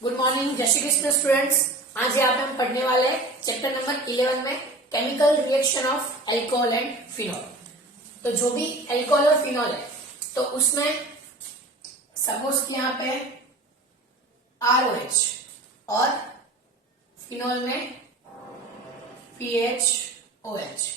Good morning, जय Shri Krishna students. आज यहाँ पे हम पढ़ने वाले हैं चैप्टर नंबर 11 में chemical reaction of alcohol and phenol. तो जो भी अल्कोहल और फिनॉल है तो उसमें सपोज कि यहाँ पे ROH और फिनॉल में PHOH।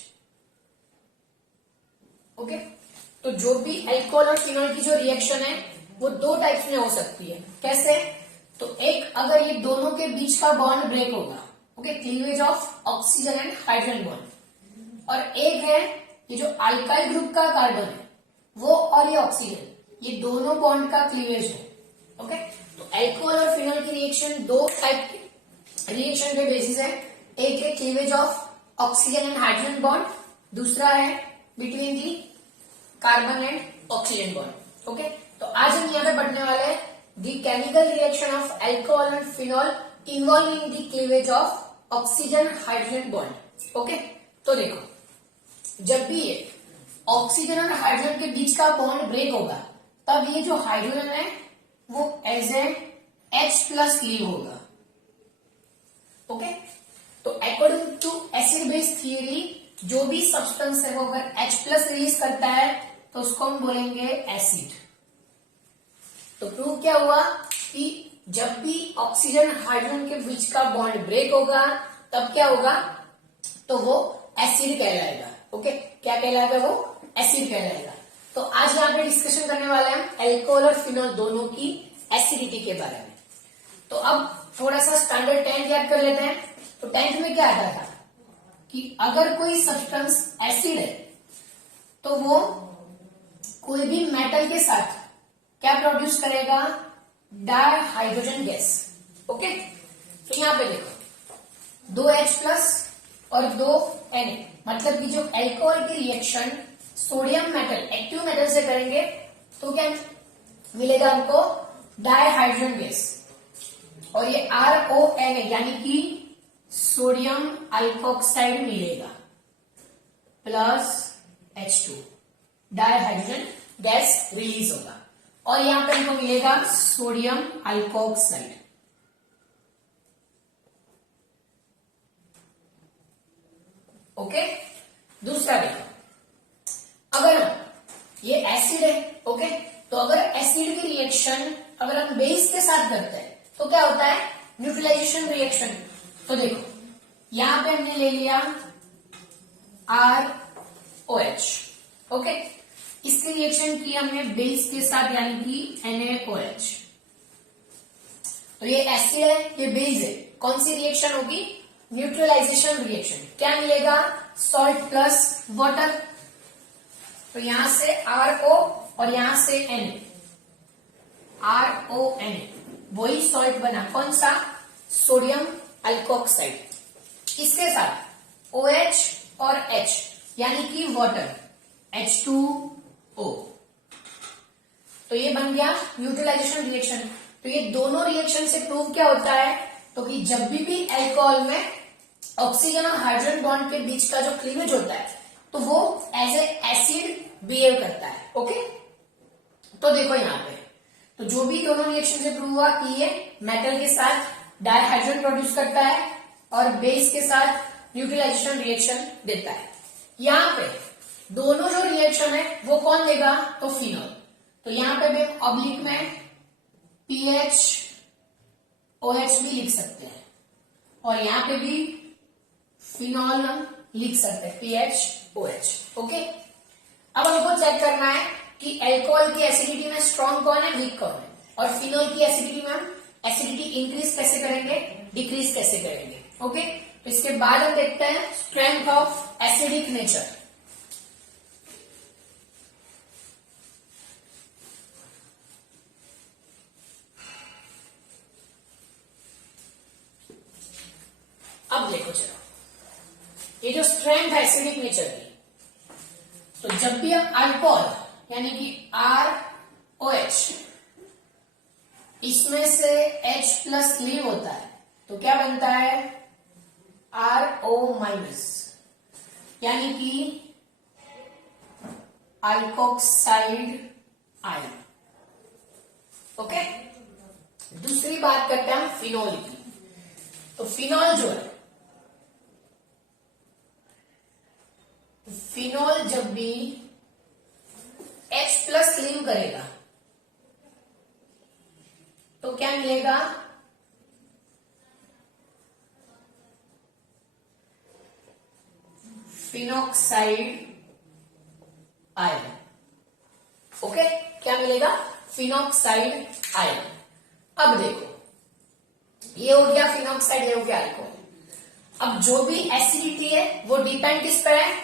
ओके, तो जो भी अल्कोहल और फिनॉल की जो रिएक्शन है वो दो टाइप्स में हो सकती है। कैसे? तो एक, अगर ये दोनों के बीच का बॉन्ड ब्रेक होगा, okay, cleavage of oxygen and hydrogen bond, और एक है ये जो अल्काइल ग्रुप का कार्बन है वो और ये ऑक्सीजन, ये दोनों बॉन्ड का क्लीवेज है। ओके, तो अल्कोहल और फिनॉल की रिएक्शन दो टाइप की रिएक्शन पे बेसिस है। एक है cleavage of oxygen and hydrogen bond, दूसरा है between the carbon and oxygen bond. Okay, तो आज हम यहाँ पे पढ़ने वाले हैं the chemical reaction of alcohol and phenol involving the cleavage of oxygen hydrogen bond. Okay, तो देखो, जब भी ये ऑक्सीजन और हाइड्रोजन के बीच का बॉन्ड ब्रेक होगा तब ये जो हाइड्रोजन है वो एज ए H+ लीव होगा। ओके, तो according to acid base theory जो भी सब्सटेंस है वो अगर H+ रिलीज करता है तो उसको हम बोलेंगे एसिड। तो प्रूव क्या हुआ कि जब भी ऑक्सीजन हाइड्रोजन के बीच का बॉन्ड ब्रेक होगा तब क्या होगा, तो वो एसिड कहलाएगा। ओके, क्या कहलाएगा? वो एसिड कहलाएगा। तो आज यहाँ पे डिस्कशन करने वाले हैं अल्कोहल और फिनॉल दोनों की एसिडिटी के बारे में। तो अब थोड़ा सा स्टैंडर्ड 10 याद कर लेते हैं। तो 10th में क्या आता था कि अगर कोई सब्सटेंस एसिड है तो वो कोई भी मेटल के साथ क्या प्रोड्यूस करेगा? Dihydrogen gas. ओके, तो यहां पे देखो 2H+ और 2Na, मतलब कि जो अल्कोहल की reaction sodium metal active metal से करेंगे तो क्या मिलेगा हमको? Dihydrogen gas. और ये RONA यानी कि सोडियम अल्कोक्साइड मिलेगा plus H2, dihydrogen gas release होगा। और यहां पे हमको मिलेगा सोडियम अल्कोक्साइड। ओके, दूसरा देखो, अगर ये एसिड है, ओके, तो अगर एसिड की रिएक्शन अगर हम बेस के साथ करते हैं तो क्या होता है? Neutralisation reaction. तो देखो यहां पे हमने ले लिया ROH। ओके, इसकी रिएक्शन की हमने बेस के साथ यानी कि NaOH। तो ये एसिड है, ये बेस है। कौन सी रिएक्शन होगी? Neutralisation reaction. क्या मिलेगा? Salt plus water. तो यहां से RO और यहां से Na, RONA, वही सॉल्ट बना। कौन सा? Sodium alkoxide. इसके साथ OH और H यानी कि वाटर, H2O। तो ये बन गया न्यूट्रलाइजेशन रिएक्शन। तो ये दोनों रिएक्शन से प्रूव क्या होता है? तो कि जब भी अल्कोहल में ऑक्सीजन और हाइड्रोजन बॉन्ड के बीच का जो क्लीवेज होता है तो वो एज ए एसिड बिहेव करता है। ओके, तो देखो यहां पे तो जो भी दोनों रिएक्शन से प्रूव हुआ कि ये मेटल के साथ डाइहाइड्रोजन प्रोड्यूस करता है और बेस के साथ न्यूट्रलाइजेशन रिएक्शन देता है। यहां पे दोनों जो रिएक्शन है वो कौन देगा? तो फिनॉल। तो यहां पे भी ऑब्लिक में PHOH भी लिख सकते हैं और यहां पे भी फिनॉल हम लिख सकते हैं PHOH। ओके, अब हमको चेक करना है कि अल्कोहल की एसिडिटी में स्ट्रॉन्ग कौन है, वीक कौन है, और फिनॉल की एसिडिटी में हम एसिडिटी इंक्रीज कैसे करेंगे, डिक्रीज कैसे करेंगे। ओके, तो इसके बाद हम देखते हैं स्ट्रेंथ ऑफ एसिडिक नेचर। अब देखो चलो, ये जो स्ट्रेंथ है एसिडिक नेचर की, तो जब भी हम अल्कोहल यानी कि ROH इसमें से H+ लीव होता है तो क्या बनता है? RO- यानी कि अल्कोक्साइड आयन। ओके, दूसरी बात करते हैं हम फिनॉल की। तो फिनॉल जो है, फिनॉल जब भी H+ लीव करेगा तो क्या मिलेगा, फिनॉक्साइड आयन। ओके, क्या मिलेगा, फिनॉक्साइड आयन। अब देखो, ये हो गया फिनॉक्साइड, ये हो गया अल्कोहल। अब जो भी एसिडिटी है वो डिपेंड किस पर है,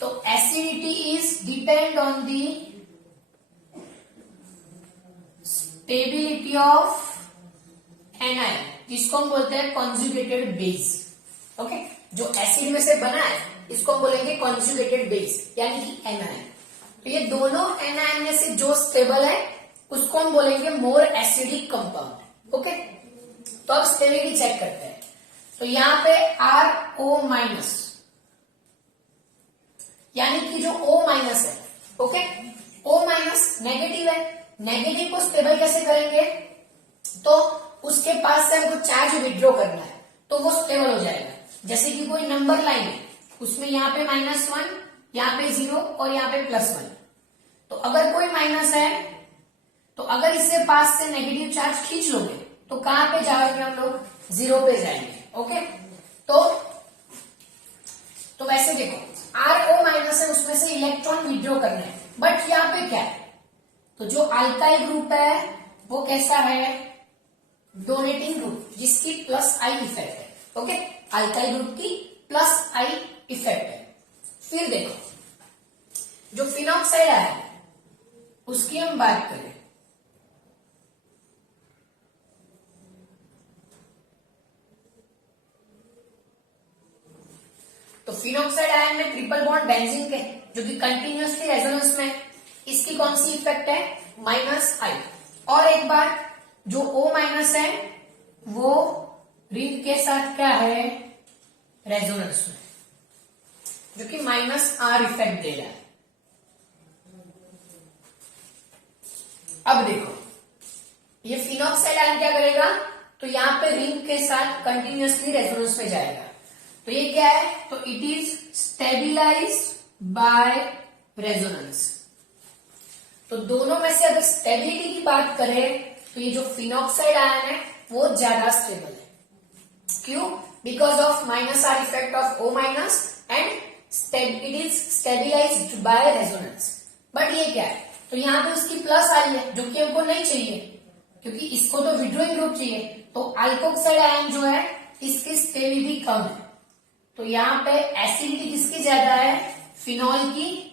तो acidity is depend on the stability of anion, जिसको हम बोलते हैं कॉन्जुगेटेड बेस। ओके, जो एसिड में से बना है इसको हम बोलेंगे कॉन्जुगेटेड बेस, यानी कि एनायन। तो ये दोनों एनायन में से जो स्टेबल है उसको हम बोलेंगे मोर एसिडिक कंपाउंड। ओके, तो अब स्टेबिलिटी चेक करते हैं। तो यहां पे RO-, यानी कि जो O- है, ओके, O- नेगेटिव है। नेगेटिव को स्टेबल कैसे करेंगे, तो उसके पास से हमको चार्ज विड्रॉ करना है तो वो स्टेबल हो जाएगा। जैसे कि कोई नंबर लाइन है, उसमें यहाँ पे -1, यहाँ पे 0 और यहाँ पे +1। तो अगर कोई माइनस है तो अगर इससे पास से नेगेटिव चार्ज खींच लोगे तो कहां पे जाएंगे हम लोग, 0 पे जाएंगे। ओके, तो वैसे देखो RO- है, उसमें से इलेक्ट्रॉन विड्रॉ करना है। बट यहाँ पे क्या है, तो जो अल्काइल ग्रुप है वो कैसा है, डोनेटिंग ग्रुप, जिसकी +I इफेक्ट है। ओके, अल्काइल ग्रुप की +I इफेक्ट है। फिर देखो, जो फिनॉक्साइड आया उसकी हम बात करें, तो फिनॉक्साइड आयन में ट्रिपल बॉन्ड बेंजीन के, जो कि कंटिन्यूअसली रेजोनेंस में, इसकी कौन सी इफेक्ट है, -I। और एक बार जो O- है वो रिंग के साथ क्या है, रेजोनेंस में, जो कि -R इफेक्ट दे रहा है। अब देखो, ये फिनॉक्साइड आयन क्या करेगा, तो यहां पे रिंग के साथ कंटिन्यूअसली रेजोनेंस में जाएगा। तो ये क्या है, तो it is stabilised by resonance. तो दोनों में से अगर स्टेबिलिटी की बात करें तो ये जो फिनॉक्साइड आयन है वो ज्यादा स्टेबल है। क्यों, because of -R effect of O- and it is stabilised by resonance. But ये क्या है, तो यहां पे उसकी +I है, जो कि हमको नहीं चाहिए, क्योंकि इसको तो विड्रॉइंग ग्रुप चाहिए। तो अल्कोक्साइड आयन जो है इसकी स्टेबिलिटी कम है, तो यहां पे एसिडिटी किसकी ज्यादा है, फिनॉल की,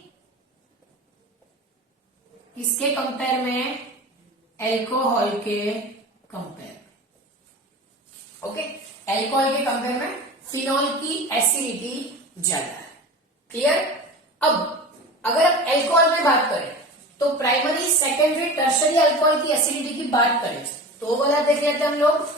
किसके कंपेयर में, एल्कोहल के कंपेयर। ओके, एल्कोहल के कंपेयर में फिनॉल की एसिडिटी ज्यादा है। क्लियर। अब अगर आप एल्कोहल में बात करें तो प्राइमरी, सेकेंडरी, टर्शरी अल्कोहल की एसिडिटी की बात करें तो वो वाला देख लेते हैं हम लोग।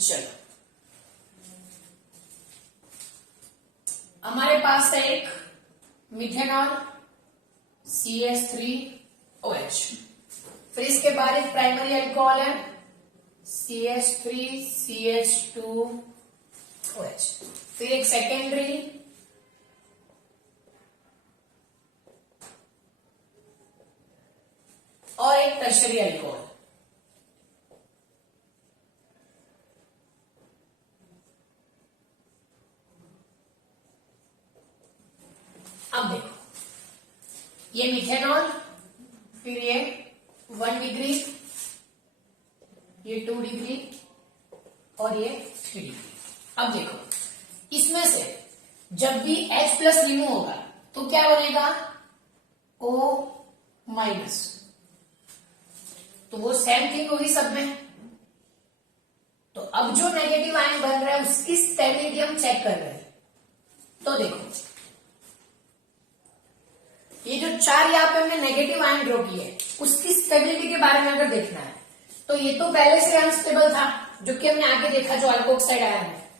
चलो, हमारे पास है एक मिथेनॉल CH3OH, फिर इसके बाद एक प्राइमरी अल्कोहल है CH3CH2OH, फिर एक सेकेंडरी और एक टर्शरी अल्कोहल। अब देखो, ये मिथेनॉल, फिर ये 1 डिग्री, ये 2 डिग्री और ये 3 डिग्री। अब देखो, इसमें से जब भी H+ रिमूव होगा तो क्या बनेगा, O-, तो वो सेम थिंग होगी सब में। तो अब जो नेगेटिव आयन बन रहा है उसकी स्टेबिलिटी हम चेक कर रहे हैं। तो देखो, ये जो 4 यहाँ पे हमने नेगेटिव आयन ड्रॉ किए है उसकी स्टेबिलिटी के बारे में अगर देखना है तो ये तो पहले से अनस्टेबल था, जो कि हमने आगे देखा, जो अल्कोक्साइड आयन है।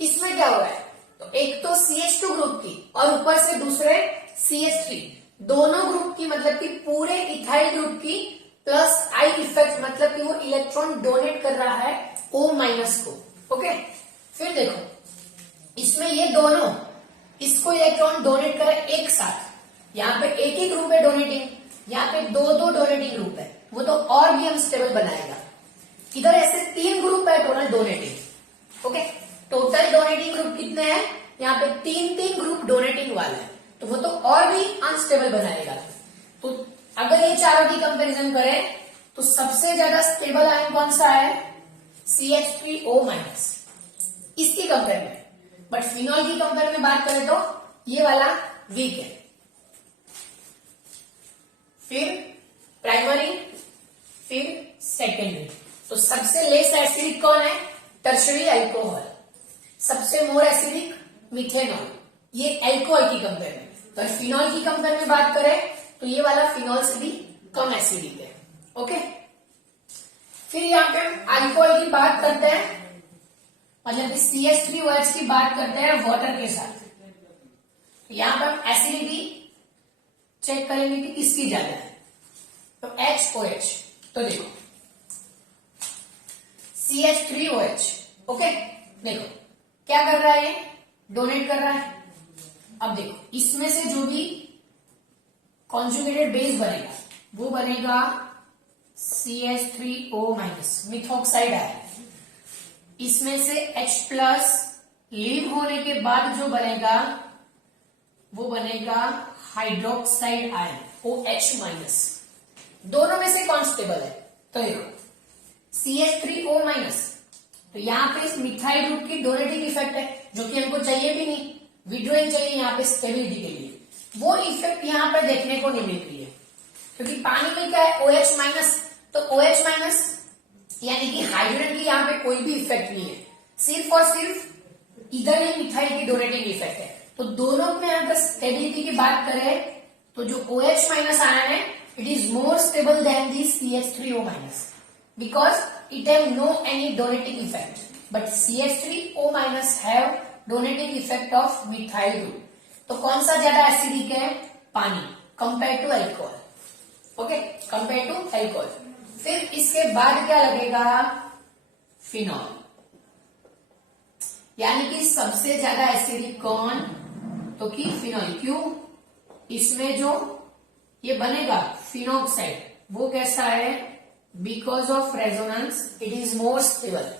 इसमें क्या हो रहा है, तो एक तो CH2 ग्रुप की और ऊपर से दूसरे CH3, दोनों ग्रुप की मतलब कि पूरे इथाइल ग्रुप की प्लस आई इफेक्ट, मतलब कि वो इलेक्ट्रॉन डोनेट कर रहा है O माइनस को। ओके, फिर देखो इसमें ये दोनों इसको इलेक्ट्रॉन डोनेट करे एक साथ, यहाँ पे एक ही ग्रुप है डोनेटिंग, यहाँ पे दो दो डोनेटिंग ग्रुप है, वो तो और भी अनस्टेबल बनाएगा। इधर ऐसे 3 ग्रुप है total donating. Okay, total donating group कितने हैं, यहाँ पे 3 ग्रुप डोनेटिंग वाले हैं, तो वो तो और भी अनस्टेबल बनाएगा। तो अगर ये चारों की कंपैरिजन करें तो सबसे ज्यादा स्टेबल आयन कौन सा है, CH3O माइनस, इसकी कंपेयर में। बट फिनॉल की कंपेयर में बात करें तो ये वाला वीक है। फिर प्राइमरी, फिर सेकेंडरी। तो सबसे लेस एसिडिक कौन है, टर्शरी अल्कोहल। सबसे मोर एसिडिक मिथेनॉल, ये अल्कोहल की कंपेयर में। तो फिनॉल की कंपेयर में बात करें तो ये वाला फिनॉल से भी कम एसिडिक है। ओके, फिर यहाँ पे हम अल्कोहल की बात करते हैं, मतलब CH3OH की बात करते हैं वाटर के साथ। यहाँ पर हम एसिडिटी चेक करेंगे कि किसकी ज्यादा है, तो HOH। तो देखो CH3OH, ओके, देखो क्या कर रहा है, ये डोनेट कर रहा है। अब देखो इसमें से जो भी कॉन्जुगेटेड बेस बनेगा वो बनेगा CH3O माइनस, मिथॉक्साइड है। इसमें से H प्लस लीव होने के बाद जो बनेगा वो बनेगा हाइड्रोक्साइड आयन, OH माइनस। दोनों में से कौन स्टेबल है, तो देखो CH3O माइनस, तो यहाँ पे इस मिथाइल ग्रुप की डोनेटिंग इफेक्ट है, जो कि हमको चाहिए भी नहीं, विड्रॉइंग चाहिए यहाँ पे स्टेबिलिटी के लिए। वो इफेक्ट यहाँ पर देखने को नहीं मिल रही है, क्योंकि पानी में क्या है OH माइनस, तो OH माइनस यानी कि हाइड्रोजन की यहाँ पे कोई भी इफेक्ट नहीं है, सिर्फ और सिर्फ इधर ही मिथाइल की डोनेटिंग इफेक्ट है। तो दोनों में अगर स्टेबिलिटी की बात करें तो जो OH माइनस आयन है it is more stable than the CH3O minus, because it have no any donating effect, but CH3O minus have donating effect of methyl group. तो कौन सा ज्यादा एसिडिक है, पानी compare to alcohol. Okay, compare to alcohol. फिर इसके बाद क्या लगेगा, फिनॉल, यानी कि सबसे ज्यादा एसिडिक कौन, तो कि फिनॉल। क्यों, इसमें जो ये बनेगा फिनोक्साइड वो कैसा है, because of resonance it is more stable.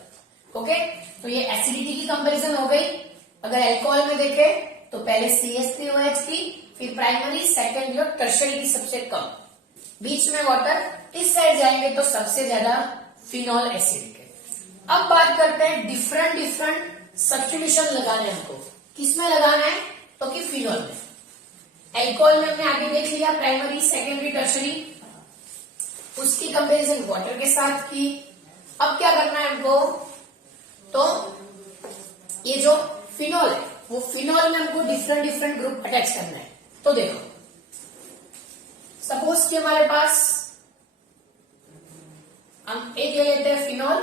Okay, तो ये एसिडिटी की कंपैरिजन हो गई। अगर अल्कोहल में देखें तो पहले CH3OH की, फिर प्राइमरी, सेकेंडरी और टर्शरी की सबसे कम, बीच में वाटर। इस साइड जाएंगे तो सबसे ज्यादा फिनॉल एसिडिक है। अब बात करते हैं डिफरेंट सब्स्टिट्यूशन लगाने हमको, किसमें लगाना है, तो कि फिनॉल में। अल्कोहल में हमने आगे देख लिया प्राइमरी, सेकेंडरी, टर्शरी, उसकी कंपैरिजन वाटर के साथ की। अब क्या करना है हमको, तो ये जो फिनॉल है वो फिनॉल में हमको डिफरेंट ग्रुप अटैच करना है। तो देखो सपोज कि हमारे पास हम एक ले लेते हैं फिनॉल,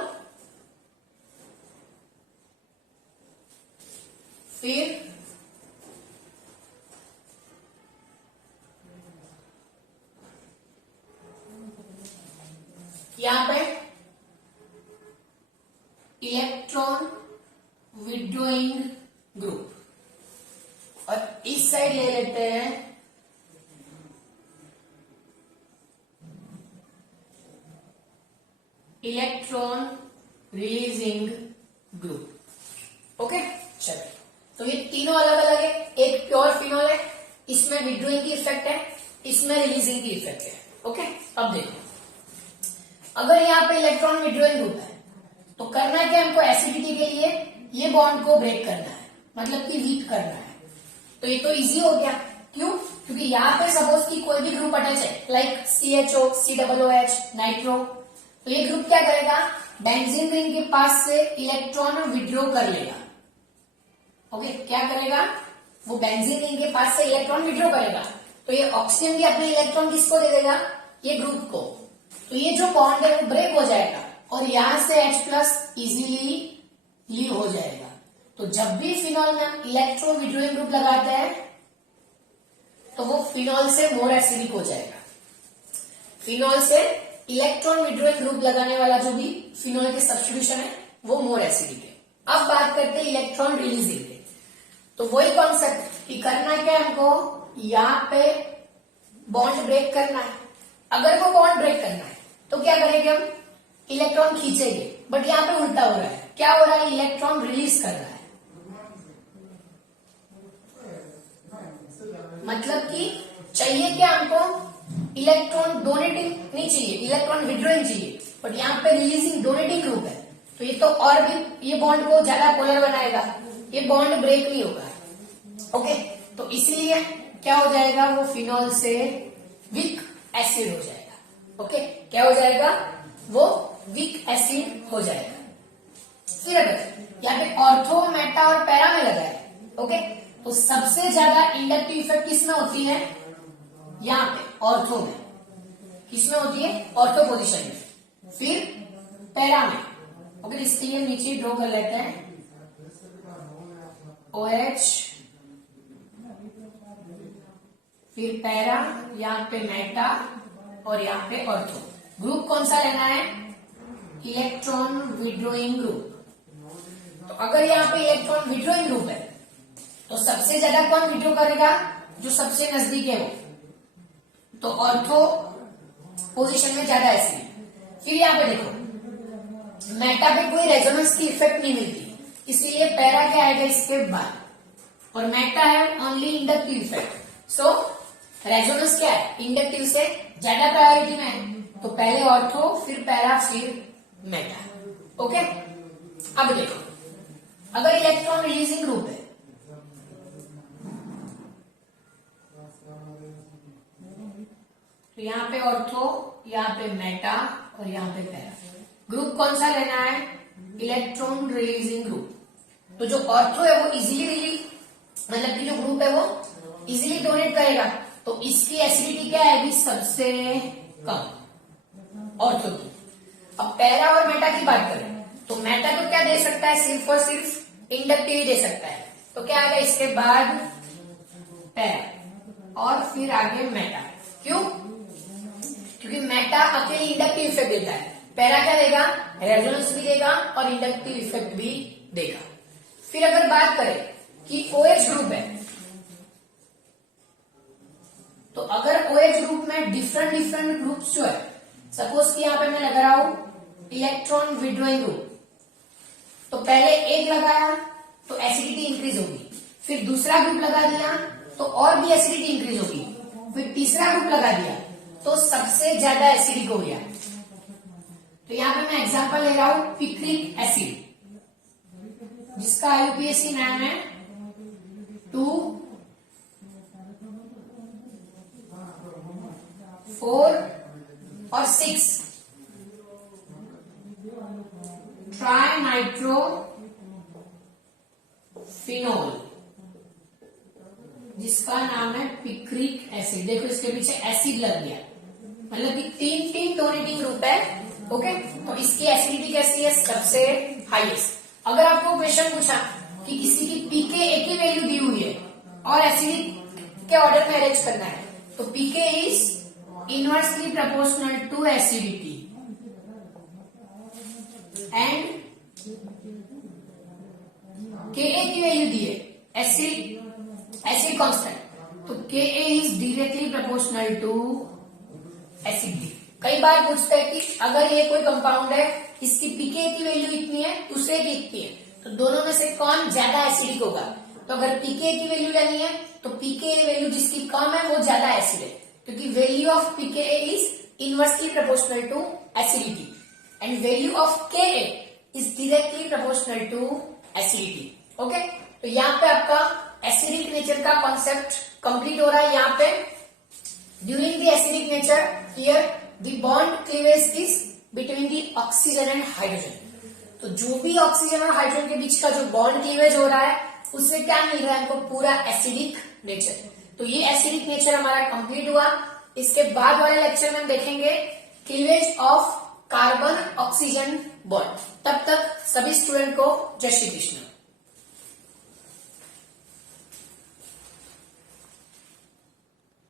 फिर यहां पे इलेक्ट्रॉन विड्रॉइंग ग्रुप, और इस साइड ले लेते हैं इलेक्ट्रॉन रिलीजिंग ग्रुप। ओके, चलो, तो ये तीनों अलग अलग है। एक प्योर फिनॉल है, इसमें विड्रॉइंग की इफेक्ट है, इसमें रिलीजिंग की इफेक्ट है। ओके, अब देखो अगर यहाँ पे इलेक्ट्रॉन विड्रॉइंग ग्रुप है तो करना क्या हमको, एसिडिटी के लिए ये बॉन्ड को ब्रेक करना है, मतलब कि वीक करना है। तो ये तो इजी हो गया, क्यों, क्योंकि यहाँ पे सपोज कि कोई भी ग्रुप अटैच है, लाइक CHO, COOH, नाइट्रो, तो ये ग्रुप क्या करेगा, बेंजीन रिंग के पास से इलेक्ट्रॉन विड्रॉ कर लेगा। ओके, क्या करेगा, वो बेंजीन रिंग के पास से इलेक्ट्रॉन विड्रॉ करेगा, तो ये ऑक्सीजन भी अपने इलेक्ट्रॉन किसको दे देगा, ये ग्रुप को। तो ये जो बॉन्ड है वो ब्रेक हो जाएगा और यहां से H प्लस इजीली लीव हो जाएगा। तो जब भी फिनॉल में हम इलेक्ट्रो विड्रोइंग ग्रुप लगाते हैं तो वो फिनॉल से मोर एसिडिक हो जाएगा। फिनॉल से इलेक्ट्रॉन विड्रोइंग ग्रुप लगाने वाला जो भी फिनॉल के सब्स्टिट्यूशन है वो मोर एसिडिक है। अब बात करते हैं इलेक्ट्रॉन रिलीजिंग के। तो वही कॉन्सेप्ट कि करना क्या है हमको, यहाँ पे बॉन्ड ब्रेक करना है। अगर वो बॉन्ड ब्रेक करना है तो क्या करेंगे हम, इलेक्ट्रॉन खींचेंगे, बट यहाँ पे उल्टा हो रहा है। क्या हो रहा है, इलेक्ट्रॉन रिलीज कर रहा है। मतलब कि चाहिए क्या हमको, इलेक्ट्रॉन डोनेटिंग नहीं चाहिए, इलेक्ट्रॉन विड्रोइंग चाहिए, बट यहाँ पे रिलीजिंग डोनेटिंग ग्रुप है। तो ये तो और भी ये बॉन्ड को ज्यादा पोलर बनाएगा, ये बॉन्ड ब्रेक नहीं होगा। ओके, तो इसलिए क्या हो जाएगा, वो फिनॉल से वीक एसिड हो जाएगा। ओके, क्या हो जाएगा, वो वीक एसिड हो जाएगा। फिर अगर यहाँ पे ऑर्थो, मेटा और पैरा में लगा है, ओके, तो सबसे ज्यादा इंडक्टिव इफेक्ट किसमें होती है, यहाँ पे ऑर्थो में। किसमें होती है, ऑर्थो पोजीशन में। फिर पैरा में। ओके, इसके लिए नीचे ड्रॉ कर लेते हैं OH, फिर पैरा, यहाँ पे मेटा और यहाँ पे ऑर्थो। ग्रुप कौन सा लेना है, इलेक्ट्रॉन विड्रोइंग ग्रुप। तो अगर यहाँ पे इलेक्ट्रॉन विड्रोइंग ग्रुप है तो सबसे ज्यादा कौन विड्रो करेगा, जो सबसे नजदीक है वो, तो ऑर्थो पोजीशन में ज्यादा एसिड। फिर यहाँ पे देखो मेटा पे कोई रेजोनेंस की इफेक्ट नहीं मिलती, इसीलिए पैरा क्या आएगा इसके बाद, और मेटा है ओनली इंडक्टिव इफेक्ट। सो रेजोनेंस क्या है, इंडक्टिव से ज्यादा प्रायोरिटी में है, तो पहले ऑर्थो, फिर पैरा, फिर मेटा। ओके, अब देखो अगर इलेक्ट्रॉन रिलीजिंग ग्रुप है तो यहाँ पे ऑर्थो, यहाँ पे मेटा और यहाँ पे पैरा। ग्रुप कौन सा लेना है, इलेक्ट्रॉन रिलीजिंग ग्रुप। तो जो ऑर्थो है वो इजीली रिलीज, मतलब कि जो ग्रुप है वो इजीली डोनेट करेगा, तो इसकी एसिडिटी क्या आएगी, सबसे कम ऑर्थो की। अब पैरा और मेटा की बात करें तो मेटा तो क्या दे सकता है, सिर्फ और सिर्फ इंडक्टिव ही दे सकता है। तो क्या आएगा इसके बाद, पैरा और फिर आगे मेटा। क्यों, क्योंकि मेटा अकेले इंडक्टिव इफेक्ट देता है, पैरा क्या देगा, रेजोनेंस भी देगा और इंडक्टिव इफेक्ट भी देगा। फिर अगर बात करें कि OH ग्रुप है, तो अगर OH ग्रुप में डिफरेंट ग्रुप्स जो है, सपोज कि यहाँ पे मैं लगा रहा हूं इलेक्ट्रॉन विड्रोइंग ग्रुप, तो पहले एक लगाया तो एसिडिटी इंक्रीज होगी, फिर दूसरा ग्रुप लगा दिया तो और भी एसिडिटी इंक्रीज होगी, फिर तीसरा ग्रुप लगा दिया तो सबसे ज्यादा एसिडिक हो गया। तो यहाँ पे मैं एग्जांपल ले रहा हूं पिक्रिक एसिड, जिसका IUPAC नाम है 2, 4 और 6 ट्राई नाइट्रो फिनोल, जिसका नाम है पिक्रिक एसिड। देखो इसके पीछे एसिड लग गया, मतलब कि तीन डोनेटिंग ग्रुप है। ओके, तो इसकी एसिडिटी कैसी है, सबसे हाईएस्ट। अगर आपको क्वेश्चन पूछा कि किसी की पीके एक ही वैल्यू दी हुई है और एसिडिक के ऑर्डर में अरेंज करना है, तो pK is inversely proportional to acidity and Ka की वैल्यू दी है, एसिड कांस्टेंट, तो Ka is directly proportional to acidity. कई बार पूछते हैं कि अगर ये कोई कंपाउंड है, इसकी पीके की वैल्यू इतनी है, दूसरे की इतनी है, तो दोनों में से कौन ज्यादा एसिडिक होगा। तो अगर पीके की वैल्यू लेनी है तो पीके वैल्यू जिसकी कम है वो ज्यादा एसिड है, क्योंकि value of pK is inversely proportional to acidity and value of Ka is directly proportional to acidity. Okay, तो यहाँ पे आपका एसिडिक नेचर का कॉन्सेप्ट कंप्लीट हो रहा है। यहाँ पे during the acidic nature here the bond cleavage is between the oxygen and hydrogen. तो जो भी ऑक्सीजन और हाइड्रोजन के बीच का जो बॉन्ड क्लीवेज हो रहा है उसमें क्या मिल रहा है हमको, पूरा एसिडिक नेचर। तो ये एसिडिक नेचर हमारा कंप्लीट हुआ। इसके बाद वाले लेक्चर में हम देखेंगे cleavage of carbon oxygen bond. तब तक सभी स्टूडेंट को जय श्री कृष्ण।